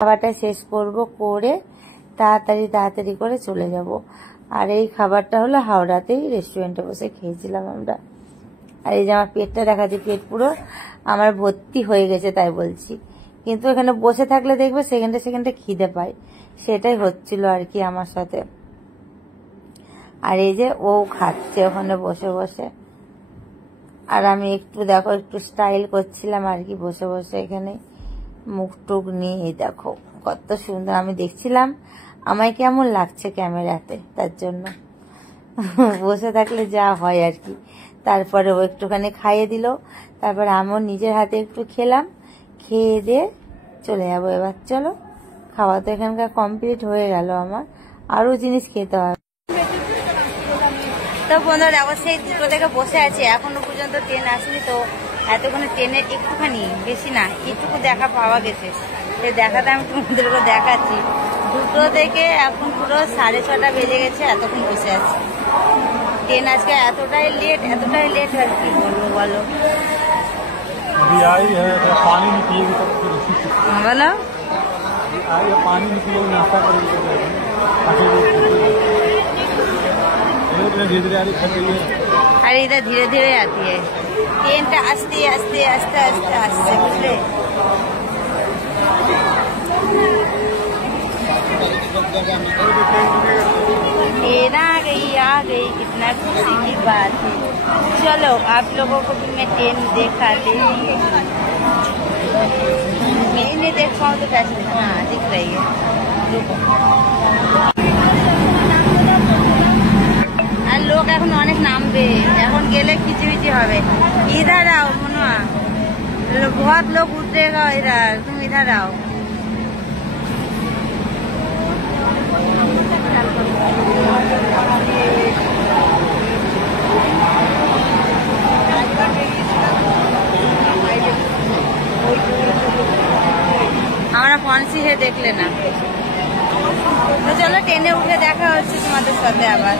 খাবারটা শেষ করব, করে তাড়াতাড়ি করে চলে যাব। আর এই খাবারটা হলো হাওড়াতেই রেস্টুরেন্টে বসে খেয়েছিলাম আমরা। আর এই যে আমার পেটটা দেখাচ্ছি, পেট পুরো আমার ভর্তি হয়ে গেছে তাই বলছি। কিন্তু এখানে বসে থাকলে দেখবে সেকেন্ডে খিদে পায়, সেটাই হচ্ছিল আর কি আমার সাথে। আর এই যে ও খাচ্ছে ওখানে বসে বসে, আর আমি একটু দেখো একটু স্টাইল করছিলাম আর কি বসে বসে এখানে মুখ টুক নিয়ে। দেখো কত সুন্দর আমি দেখছিলাম আমায় কেমন লাগছে ক্যামেরাতে, তার জন্য বসে থাকলে যা হয় আর কি। তারপরে ও একটুখানি খাইয়ে দিল, তারপরে আমিও নিজের হাতে একটু খেলাম, খেয়ে দিয়ে চলে যাবো এবার। চলো, খাওয়া তো এখানকার কমপ্লিট হয়ে গেল, আমার আরো জিনিস খেতে হবে। তো বন্ধুরা দেখো সেই 2টো থেকে বসে আছি, এখনো পর্যন্ত ট্রেন আসেনি। তো এতক্ষণে ট্রেনের একটুখানি, বেশি না, একটুকু দেখা পাওয়া গেছে। সেই দেখাটা আমি তোমাদেরকে দেখাচ্ছি। 2টো থেকে এখন পুরো 6:30 বেজে গেছে, এতক্ষণ বসে আছি। ট্রেন আজকে এতটাই লেট আর কি বলবো বলো। বলো अरे इधर धीरे धीरे आती है ट्रेन, आस्ते आस्ते आस्ते आस्ते आस्ते बुझले। ट्रेन आ गई कितना खुशी की बात है। चलो आप लोगों को भी मैं ट्रेन देखा दे, मैं नहीं देख पाऊँ तो कैसे। हाँ दिख रही है, আর লোক এখন অনেক নামবে, এখন গেলে খিচিমিচি হবে। इधर आओ मनुआ, बहुत लोग उतरेगा इधर, तुम इधर आओ। हमारा कौन सी है देख लेना। तो चलो ट्रेने उठे দেখা হচ্ছে তোমাদের সাথে আবার।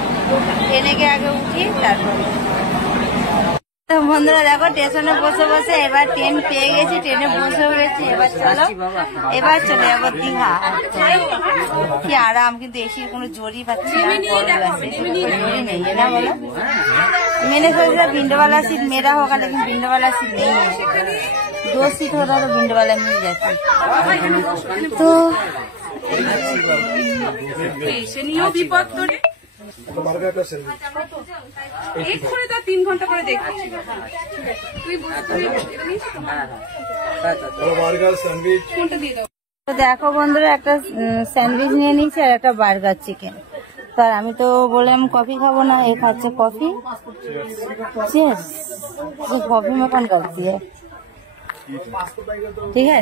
ট্রেনে গিয়ে আগে উঠি তারপর। তো বন্ধুরা দেখো স্টেশনে বসে বসে এবার ট্রেন পেয়ে গেছি, ট্রেনে বসে গেছি। এবার চলো, এবার চলে যাবো দীঘা। কি আরাম, কিন্তু এসির কোনো জোরই পাচ্ছি না, গরম লাগছে, জোরই নেই না বলো। मैंने सोचा विंडो वाला सीट मेरा होगा, लेकिन विंडो वाला सीट नहीं है। 2 सीट होता तो विंडो वाला मिल जाता। तो বিপদ করে 3 ঘন্টা করে দেখছি। তো দেখো বন্ধুরা একটা স্যান্ডউইচ নিয়ে নিয়েছি আর একটা বার্গার চিকেন। তার আমি তো বললাম কফি খাবো না, এ খাচ্ছে কফি। কফি में कौन करती है, ठीक है।